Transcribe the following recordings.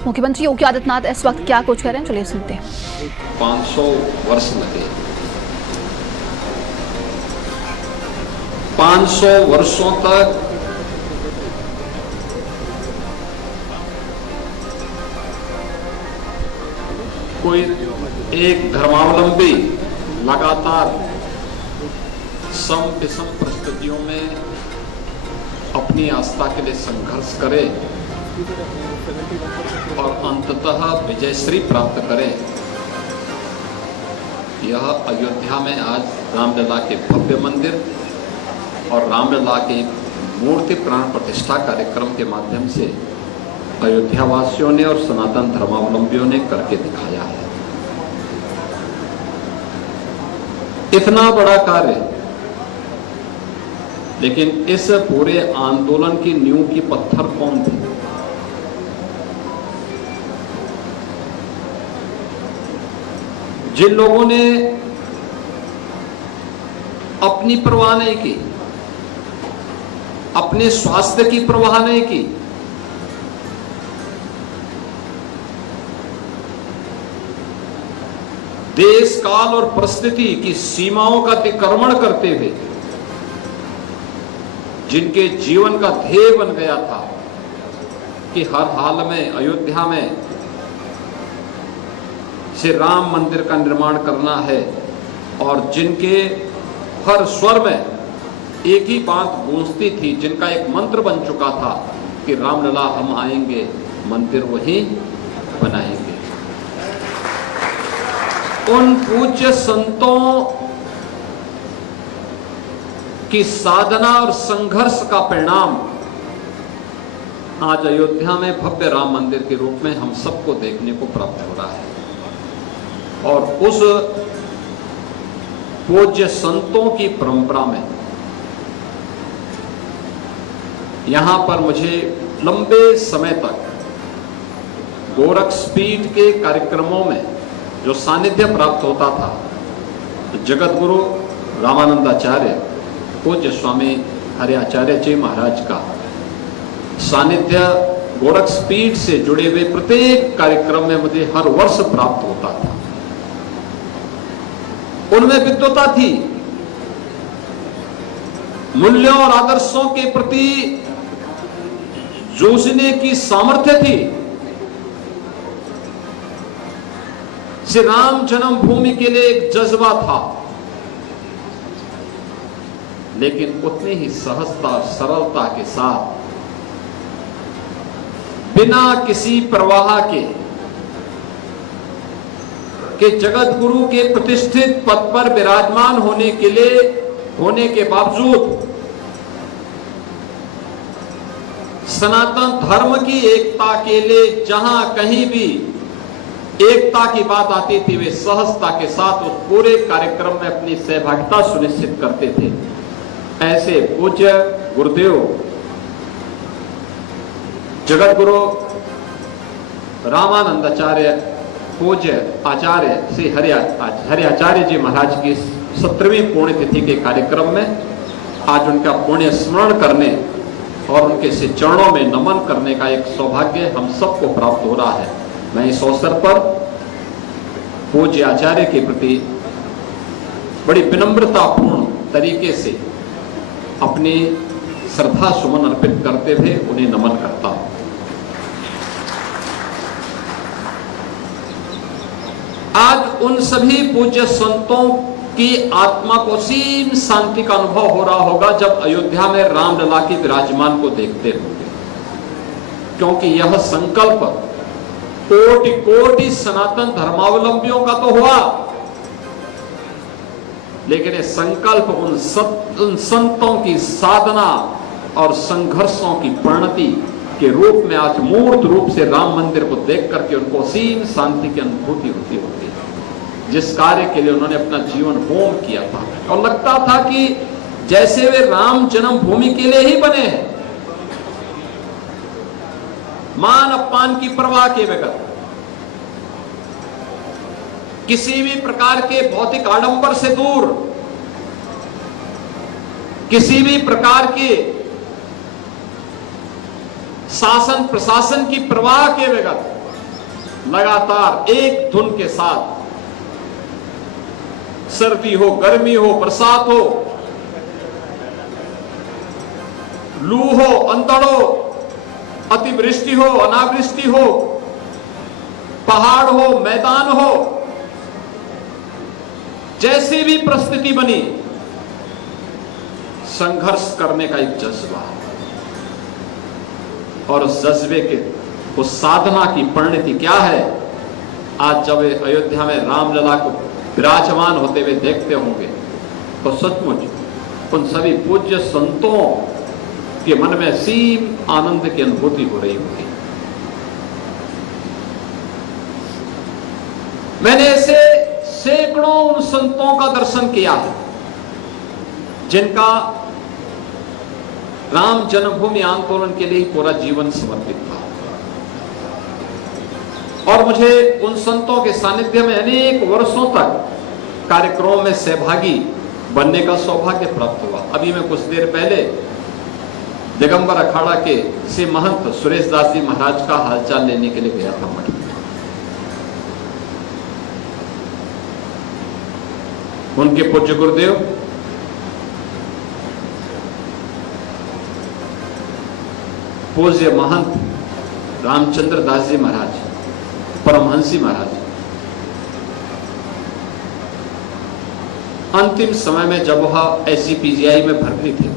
मुख्यमंत्री योगी आदित्यनाथ इस वक्त क्या कुछ कर रहे हैं, चलिए सुनते हैं। 500 वर्ष लगे। 500 वर्षों तक कोई एक धर्मावलंबी लगातार सम विषम परिस्थितियों में अपनी आस्था के लिए संघर्ष करे और अंततः विजयश्री प्राप्त करें। यह अयोध्या में आज रामलला के भव्य मंदिर और रामलला के मूर्ति प्राण प्रतिष्ठा कार्यक्रम के माध्यम से अयोध्या वासियों ने और सनातन धर्मावलंबियों ने करके दिखाया है। इतना बड़ा कार्य, लेकिन इस पूरे आंदोलन की नींव की पत्थर कौन थे? जिन लोगों ने अपनी परवाह नहीं की, अपने स्वास्थ्य की परवाह नहीं की, देश काल और परिस्थिति की सीमाओं का अतिक्रमण करते हुए जिनके जीवन का ध्येय बन गया था कि हर हाल में अयोध्या में श्री राम मंदिर का निर्माण करना है, और जिनके हर स्वर में एक ही बात गूंजती थी, जिनका एक मंत्र बन चुका था कि रामलला हम आएंगे, मंदिर वहीं बनाएंगे। उन पूज्य संतों की साधना और संघर्ष का परिणाम आज अयोध्या में भव्य राम मंदिर के रूप में हम सबको देखने को प्राप्त हो रहा है। और उस पूज्य संतों की परंपरा में यहां पर मुझे लंबे समय तक गोरक्षपीठ के कार्यक्रमों में जो सानिध्य प्राप्त होता था, तो जगत गुरु रामानंदाचार्य पूज्य स्वामी हरि आचार्य जी महाराज का सानिध्य गोरक्षपीठ से जुड़े हुए प्रत्येक कार्यक्रम में मुझे हर वर्ष प्राप्त होता था। उनमें विद्वता थी, मूल्यों और आदर्शों के प्रति जूझने की सामर्थ्य थी। श्री राम जन्मभूमि के लिए एक जज्बा था, लेकिन उतनी ही सहजता और सरलता के साथ, बिना किसी परवाह के जगत गुरु के प्रतिष्ठित पद पर विराजमान होने के बावजूद सनातन धर्म की एकता के लिए जहां कहीं भी एकता की बात आती थी, वे सहजता के साथ उस पूरे कार्यक्रम में अपनी सहभागिता सुनिश्चित करते थे। ऐसे पूज्य गुरुदेव जगत गुरु रामानंदाचार्य पूज्य आचार्य श्री हरि आचार्य जी महाराज की 17वीं पुण्यतिथि के कार्यक्रम में आज उनका पुण्य स्मरण करने और उनके से चरणों में नमन करने का एक सौभाग्य हम सबको प्राप्त हो रहा है। मैं इस अवसर पर पूज्य आचार्य के प्रति बड़ी विनम्रतापूर्ण तरीके से अपनी श्रद्धा सुमन अर्पित करते हुए उन्हें नमन करता हूं। आज उन सभी पूज्य संतों की आत्मा को असीम शांति का अनुभव हो रहा होगा जब अयोध्या में रामलला की विराजमान को देखते होंगे, क्योंकि यह संकल्प कोटि कोटि सनातन धर्मावलंबियों का तो हुआ, लेकिन ये संकल्प उन संतों की साधना और संघर्षों की परिणति के रूप में आज मूर्त रूप से राम मंदिर को देख करके उनको असीम शांति की अनुभूति होती है। जिस कार्य के लिए उन्होंने अपना जीवन होम किया था और लगता था कि जैसे वे राम जन्मभूमि के लिए ही बने हैं, मान अपमान की परवाह के बगैर, किसी भी प्रकार के भौतिक आडंबर से दूर, किसी भी प्रकार के शासन प्रशासन की परवाह के बगैर लगातार एक धुन के साथ, सर्दी हो, गर्मी हो, बरसात हो, लू हो, अंधड़ हो, अतिवृष्टि हो, अनावृष्टि हो, पहाड़ हो, मैदान हो, जैसी भी परिस्थिति बनी, संघर्ष करने का एक जज्बा, और उस जज्बे के, उस साधना की परिणति क्या है? आज जब अयोध्या में रामलला को विराजमान होते हुए देखते होंगे तो सचमुच उन सभी पूज्य संतों के मन में असीम आनंद की अनुभूति हो रही होगी। मैंने ऐसे सैकड़ों उन संतों का दर्शन किया है जिनका राम जन्मभूमि आंदोलन के लिए पूरा जीवन समर्पित था, और मुझे उन संतों के सानिध्य में अनेक वर्षों तक कार्यक्रमों में सहभागी बनने का सौभाग्य प्राप्त हुआ। अभी मैं कुछ देर पहले दिगंबर अखाड़ा के श्री महंत सुरेश दास जी महाराज का हालचाल लेने के लिए गया था मठ में। उनके पूज्य गुरुदेव पूज्य महंत रामचंद्र दास जी महाराज, परमहंसी महाराज, अंतिम समय में जब वह SCPGI में भर्ती थे,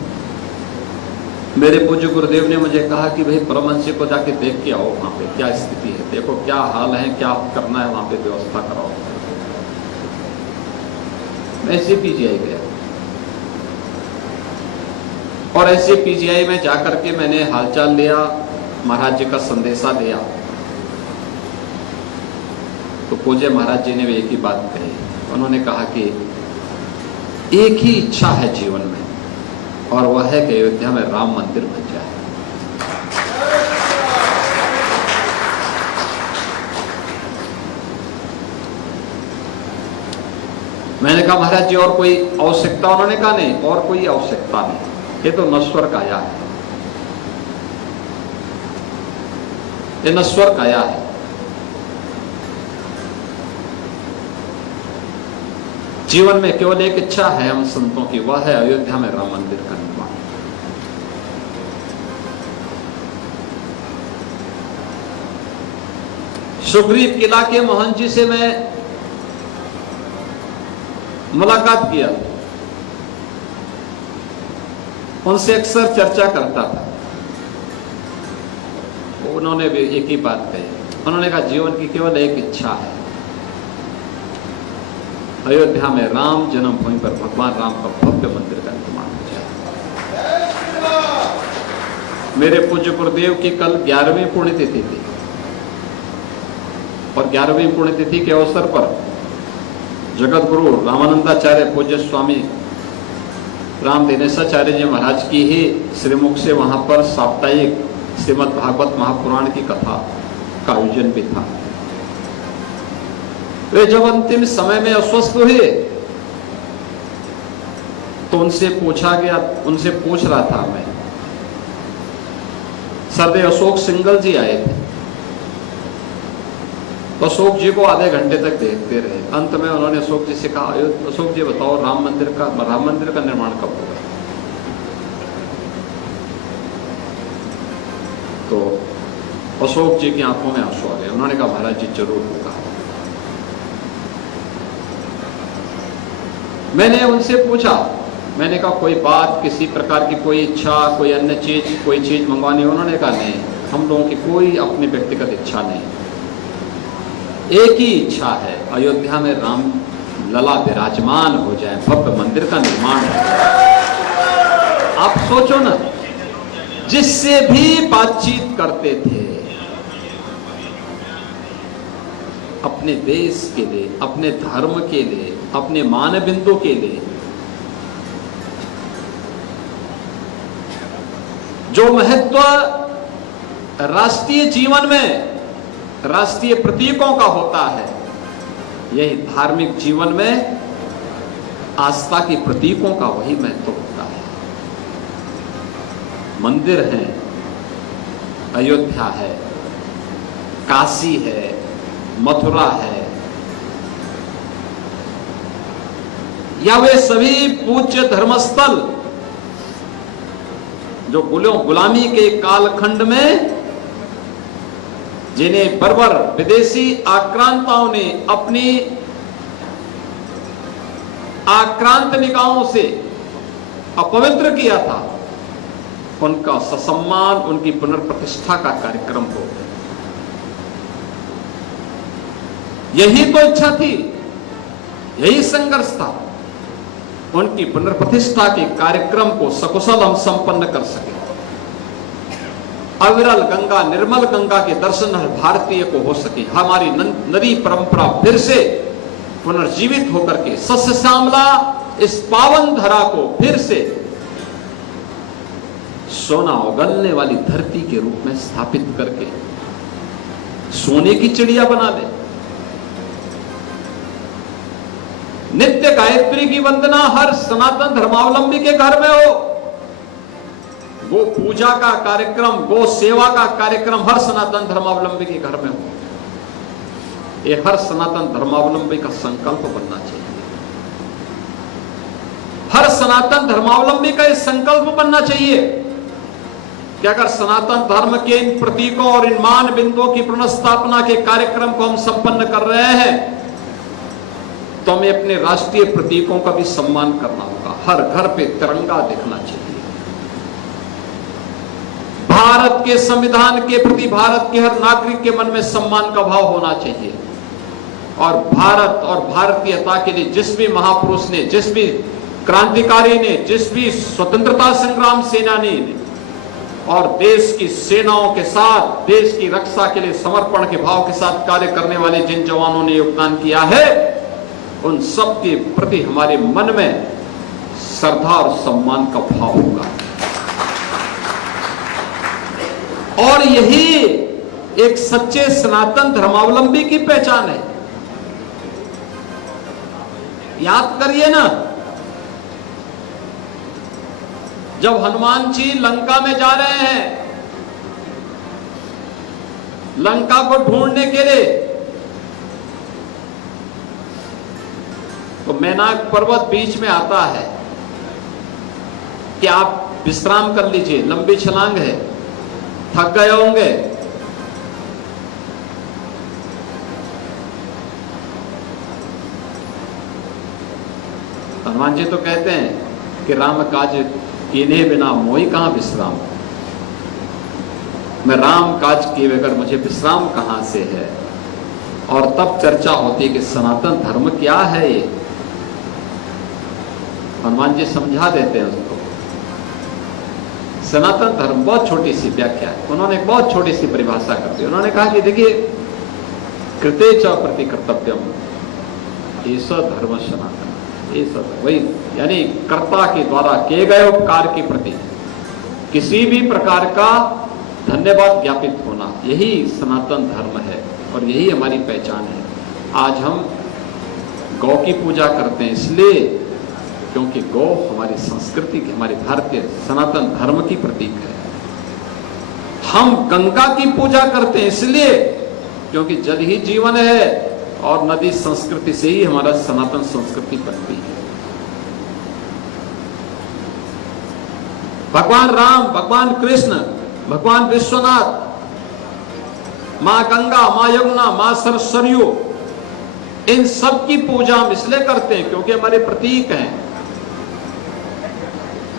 मेरे पूज्य गुरुदेव ने मुझे कहा कि भाई परमहंसी को जाके देख के आओ, वहां पे क्या स्थिति है, देखो क्या हाल है, क्या करना है, वहां पे व्यवस्था कराओ। मैं SCPGI गया और SCPGI में जाकर के मैंने हालचाल लिया, महाराज जी का संदेशा लिया। तो पूज्य महाराज जी ने भी एक ही बात कही, उन्होंने कहा कि एक ही इच्छा है जीवन में, और वह है कि अयोध्या में राम मंदिर बन जाए। मैंने कहा महाराज जी और कोई आवश्यकता? उन्होंने कहा नहीं, और कोई आवश्यकता नहीं, ये तो नश्वर काया है, ये नश्वर काया है। जीवन में केवल एक इच्छा है हम संतों की, वह है अयोध्या में राम मंदिर का निर्माण। सुग्रीव किला के मोहन जी से मैं मुलाकात किया, उनसे अक्सर चर्चा करता था। उन्होंने भी एक ही बात कही, उन्होंने कहा जीवन की केवल एक इच्छा है, अयोध्या में राम जन्मभूमि पर भगवान राम का भव्य मंदिर का निर्माण हो जाए। मेरे पूज्य गुरुदेव की कल 11वीं पुण्यतिथि थी, और 11वीं पुण्यतिथि के अवसर पर जगत गुरु रामानंदाचार्य पूज्य स्वामी राम दिनेशाचार्य जी महाराज की ही श्रीमुख से वहां पर साप्ताहिक श्रीमद् भागवत महापुराण की कथा का आयोजन भी था। वे जब अंतिम समय में अस्वस्थ हुए तो उनसे पूछा गया, उनसे पूछ रहा था मैं, सरदेव अशोक सिंगल जी आए थे, तो अशोक जी को आधे घंटे तक देखते रहे। अंत में उन्होंने अशोक जी से कहा, अशोक जी बताओ राम मंदिर का निर्माण कब होगा? तो अशोक जी की आंखों में आंसू आ गए। उन्होंने कहा महाराज जी जरूर होगा। मैंने उनसे पूछा, मैंने कहा कोई बात, किसी प्रकार की कोई इच्छा, कोई अन्य चीज, कोई चीज मंगवानी? उन्होंने कहा नहीं, हम लोगों की कोई अपनी व्यक्तिगत इच्छा नहीं, एक ही इच्छा है, अयोध्या में राम लला विराजमान हो जाए, भव्य मंदिर का निर्माण हो जाए। आप सोचो ना, जिससे भी बातचीत करते थे अपने देश के लिए, अपने धर्म के लिए, अपने मानबिंदु के लिए, जो महत्व राष्ट्रीय जीवन में राष्ट्रीय प्रतीकों का होता है, यही धार्मिक जीवन में आस्था के प्रतीकों का वही महत्व होता है। मंदिर है, अयोध्या है, काशी है, मथुरा है, या वे सभी पूज्य धर्मस्थल जो गुलामी के कालखंड में जिन्हें बर्बर विदेशी आक्रांताओं ने अपनी आक्रांत निगाहों से अपवित्र किया था, उनका ससम्मान, उनकी पुनर्प्रतिष्ठा का कार्यक्रम हो। यही तो इच्छा थी, यही संघर्ष था, उनकी पुनर्प्रतिष्ठा के कार्यक्रम को सकुशल हम संपन्न कर सके। अविरल गंगा, निर्मल गंगा के दर्शन हर भारतीय को हो सके, हमारी नदी परंपरा फिर से पुनर्जीवित होकर के सस्य श्यामला इस पावन धरा को फिर से सोना उगलने वाली धरती के रूप में स्थापित करके सोने की चिड़िया बना ले। नित्य गायत्री की वंदना हर सनातन धर्मावलंबी के घर में हो। गो पूजा का कार्यक्रम, गो सेवा का कार्यक्रम हर सनातन धर्मावलंबी के घर में हो। ये हर सनातन धर्मावलंबी का संकल्प बनना चाहिए। हर सनातन धर्मावलंबी का यह संकल्प बनना चाहिए कि अगर सनातन धर्म के इन प्रतीकों और इन मान बिंदुओं की पुनर्स्थापना के कार्यक्रम को हम संपन्न कर रहे हैं, तो हमें अपने राष्ट्रीय प्रतीकों का भी सम्मान करना होगा। हर घर पे तिरंगा दिखना चाहिए। भारत के संविधान के प्रति भारत के हर नागरिक के मन में सम्मान का भाव होना चाहिए। और भारत और भारतीयता के लिए जिस भी महापुरुष ने, जिस भी क्रांतिकारी ने, जिस भी स्वतंत्रता संग्राम सेनानी ने और देश की सेनाओं के साथ देश की रक्षा के लिए समर्पण के भाव के साथ कार्य करने वाले जिन जवानों ने योगदान किया है, उन सब के प्रति हमारे मन में श्रद्धा और सम्मान का भाव होगा। और यही एक सच्चे सनातन धर्मावलंबी की पहचान है। याद करिए ना, जब हनुमान जी लंका में जा रहे हैं, लंका को ढूंढने के लिए, तो मैनाक पर्वत बीच में आता है कि आप विश्राम कर लीजिए, लंबी छलांग है, थक गए होंगे। हनुमान जी तो कहते हैं कि राम काज कीने बिना मोई कहां विश्राम, मैं राम काज किए बगैर मुझे विश्राम कहां से है। और तब चर्चा होती है कि सनातन धर्म क्या है। ये हनुमान जी समझा देते हैं उसको। सनातन धर्म बहुत छोटी सी व्याख्या है, उन्होंने एक बहुत छोटी सी परिभाषा कर दी। उन्होंने कहा कि देखिए, कृते च प्रति कर्तव्यम एष धर्म सनातन, ये सब वही, यानी कर्ता के द्वारा किए गए उपकार के प्रति किसी भी प्रकार का धन्यवाद ज्ञापित होना, यही सनातन धर्म है और यही हमारी पहचान है। आज हम गौ की पूजा करते हैं इसलिए क्योंकि गौ हमारी संस्कृति की, हमारी भारतीय सनातन धर्म की प्रतीक है। हम गंगा की पूजा करते हैं इसलिए क्योंकि जल ही जीवन है और नदी संस्कृति से ही हमारा सनातन संस्कृति बनती है। भगवान राम, भगवान कृष्ण, भगवान विश्वनाथ, मां गंगा, मां यमुना, मां सरयू, इन सब की पूजा हम इसलिए करते हैं क्योंकि हमारे प्रतीक हैं।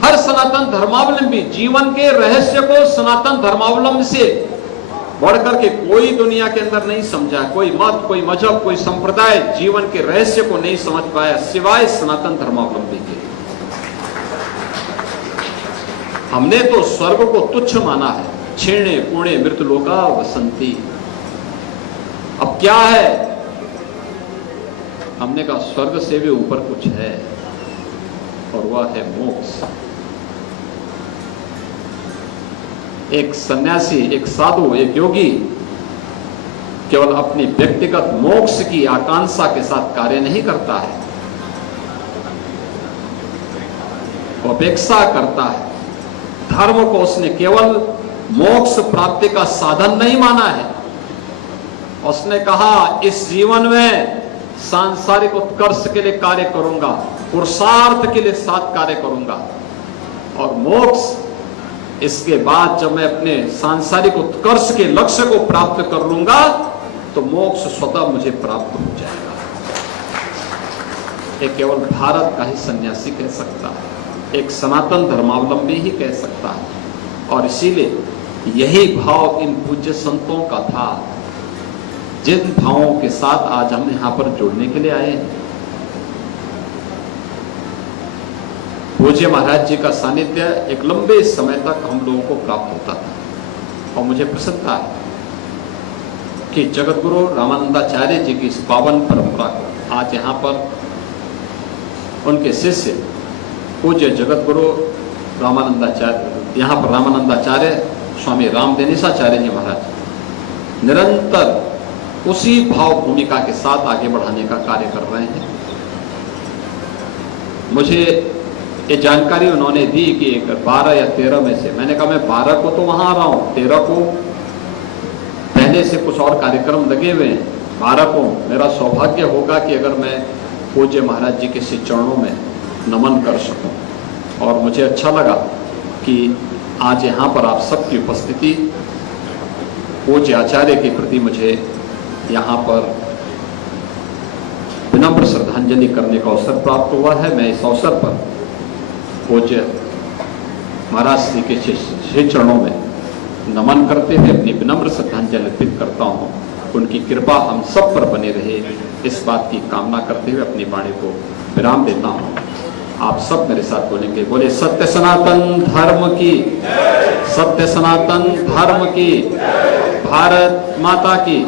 हर सनातन धर्मावलंबी जीवन के रहस्य को सनातन धर्मावलंबी से बढ़कर के कोई दुनिया के अंदर नहीं समझा। कोई मत, कोई मजहब, कोई संप्रदाय जीवन के रहस्य को नहीं समझ पाया सिवाय सनातन धर्मावलंबी के। हमने तो स्वर्ग को तुच्छ माना है, क्षीणे पुणे मृतलोका वसंती। अब क्या है? हमने कहा स्वर्ग से भी ऊपर कुछ है और वह है मोक्ष। एक सन्यासी, एक साधु, एक योगी केवल अपनी व्यक्तिगत मोक्ष की आकांक्षा के साथ कार्य नहीं करता है, वो अपेक्षा करता है। धर्म को उसने केवल मोक्ष प्राप्ति का साधन नहीं माना है, उसने कहा इस जीवन में सांसारिक उत्कर्ष के लिए कार्य करूंगा, पुरुषार्थ के लिए साथ कार्य करूंगा, और मोक्ष इसके बाद जब मैं अपने सांसारिक उत्कर्ष के लक्ष्य को प्राप्त कर लूंगा तो मोक्ष स्वतः मुझे प्राप्त हो जाएगा। ये केवल भारत का ही सन्यासी कह सकता है, एक सनातन धर्मावलंबी ही कह सकता है। और इसीलिए यही भाव इन पूज्य संतों का था, जिन भावों के साथ आज हम यहां पर जुड़ने के लिए आए हैं। पूज्य महाराज जी का सानिध्य एक लंबे समय तक हम लोगों को प्राप्त होता था, और मुझे प्रसन्नता है कि जगत गुरु रामानंदाचार्य जी की इस पावन परंपरा को आज यहाँ पर उनके शिष्य पूज्य जगत गुरु रामानंदाचार्य, यहाँ पर रामानंदाचार्य स्वामी रामदेनीसाचार्य जी महाराज निरंतर उसी भाव भूमिका के साथ आगे बढ़ाने का कार्य कर रहे हैं। मुझे ये जानकारी उन्होंने दी कि 12 या 13 में से, मैंने कहा मैं 12 को तो वहां आ रहा हूं, 13 को पहले से कुछ और कार्यक्रम लगे हुए हैं, 12 को मेरा सौभाग्य होगा कि अगर मैं पूज्य महाराज जी के श्री चरणों में नमन कर सकूं। और मुझे अच्छा लगा कि आज यहाँ पर आप सबकी उपस्थिति पूज्य आचार्य के प्रति मुझे यहाँ पर विनम्र श्रद्धांजलि करने का अवसर प्राप्त हुआ है। मैं इस अवसर पर पूज्य महाराज श्री के श्री चरणों में नमन करते हुए अपनी विनम्र श्रद्धांजलि अर्पित करता हूँ। उनकी कृपा हम सब पर बने रहे, इस बात की कामना करते हुए अपनी वाणी को विराम देता हूँ। आप सब मेरे साथ बोलेंगे, बोले सत्य सनातन धर्म की, सत्य सनातन धर्म की, भारत माता की।